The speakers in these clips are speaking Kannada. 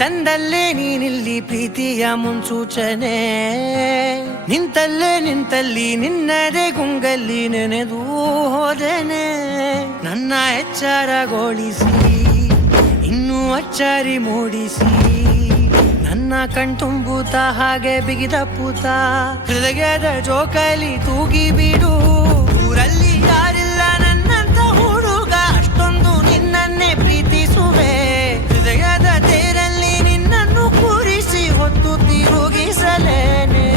ತಂದಲ್ಲೇ ನೀನಿಲ್ಲಿ ಪ್ರೀತಿಯ ಮುನ್ಸೂಚನೆ. ನಿಂತಲ್ಲಿ ನಿನ್ನದೇ ಗುಂಗಲ್ಲಿ ನೆನೆದು ಹೋದೆನೆ. ನನ್ನ ಎಚ್ಚರಗೊಳಿಸಿ ಇನ್ನೂ ಅಚ್ಚರಿ ಮೂಡಿಸಿ, ನನ್ನ ಕಣ್ತುಂಬುತ್ತ ಹಾಗೆ ಬಿಗಿದ ಪೂತ ಹೃದಯದ ಜೋಕಾಲಿ ತೂಗಿ ಬಿಡು. ಊರಲ್ಲಿ ಯಾರಿಲ್ಲ ನನ್ನಂತ ಹುಡುಗ, ಅಷ್ಟೊಂದು ನಿನ್ನನ್ನೇ ಪ್ರೀತಿಸುವೆ. ಹೃದಯದ ತೇರಲ್ಲಿ ನಿನ್ನನ್ನು ಕೂರಿಸಿ ಹೊತ್ತು ತಿರುಗಿಸಲೇನೆ.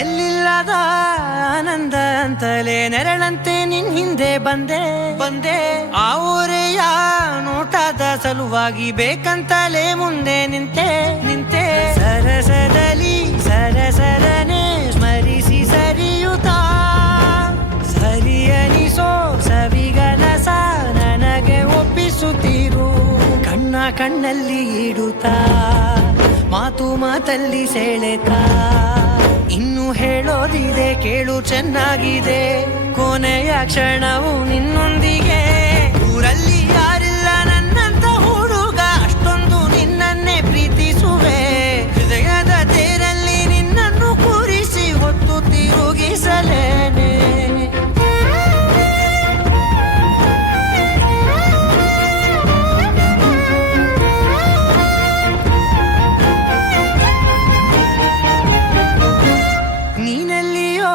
ಎಲ್ಲಿಲ್ಲದ ಆನಂದ ಅಂತಲೇ ನೆರಳಂತೆ ನಿನ್ ಹಿಂದೆ ಬಂದೆ. ಆ ಊರೆಯ ನೋಟದ ಸಲುವಾಗಿ ಬೇಕಂತಲೇ ಮುಂದೆ ನಿಂತೆ. ಸರಸರನೆ ಸ್ಮರಿಸಿ ಸರಿಯುತ್ತಾ, ಸರಿಯನಿಸೋ ಸವಿಗನಸ ನನಗೆ ಒಪ್ಪಿಸುತ್ತೀರು. ಕಣ್ಣಲ್ಲಿ ಇಡುತ್ತಾ, ಮಾತಲ್ಲಿ ಸೆಳೆತಾ, ಇನ್ನು ಹೇಳೋದಿದೆ ಕೇಳು ಚೆನ್ನಾಗಿದೆ. ಕೊನೆಯ ಕ್ಷಣವು ನಿನ್ನೊಂದಿಗೆ. ಊರಲ್ಲಿ ಯಾರಿಲ್ಲ ನನ್ನಂತ ಹುಡುಗ, ಅಷ್ಟೊಂದು ನಿನ್ನನ್ನೇ ಪ್ರೀತಿಸುವೆ. ಹೃದಯದ ತೇರಲ್ಲಿ ನಿನ್ನನ್ನು ಕೂರಿಸಿ ಹೊತ್ತು ತಿರುಗಿಸಲೇನೆ. ನೀನೆಲ್ಲಿಯೋ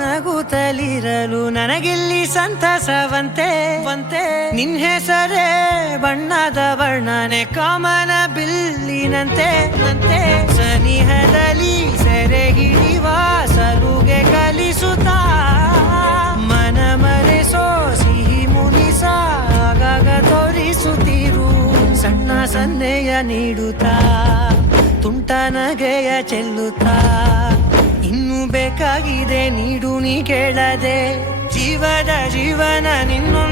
ನಗುತ್ತಲಿರಲು ನನಗಿಲ್ಲಿ ಸಂತಸವಂತೆ. ನಿನ್ ಹೆಸರೇ ಬಣ್ಣದ ವರ್ಣನೆ ಕಾಮನ ಬಿಲ್ಲಿನಂತೆ. ಸನಿಹದಲ್ಲಿ ಸೆರೆ ಹಿಡಿಯುವ ಸಲುಗೆ ಕಲಿಸುತ್ತಾ, ಮನ ಮರೆಸೋ ಸಿಹಿ ಮುನಿಸ ಆಗಾಗ ತೋರಿಸುತ್ತಿರು. ಸಣ್ಣ ಸನ್ನೆಯ ನೀಡುತ್ತಾ, ತುಂಟ ನಗೆಯ ಚೆಲ್ಲುತ್ತಾ, ಇನ್ನು ಬೇಕಾಗಿದೆ ನೀಡು ನೀ ಕೇಳದೆ. ಜೀವನ ನಿನ್ನೊಂದಿಗೆ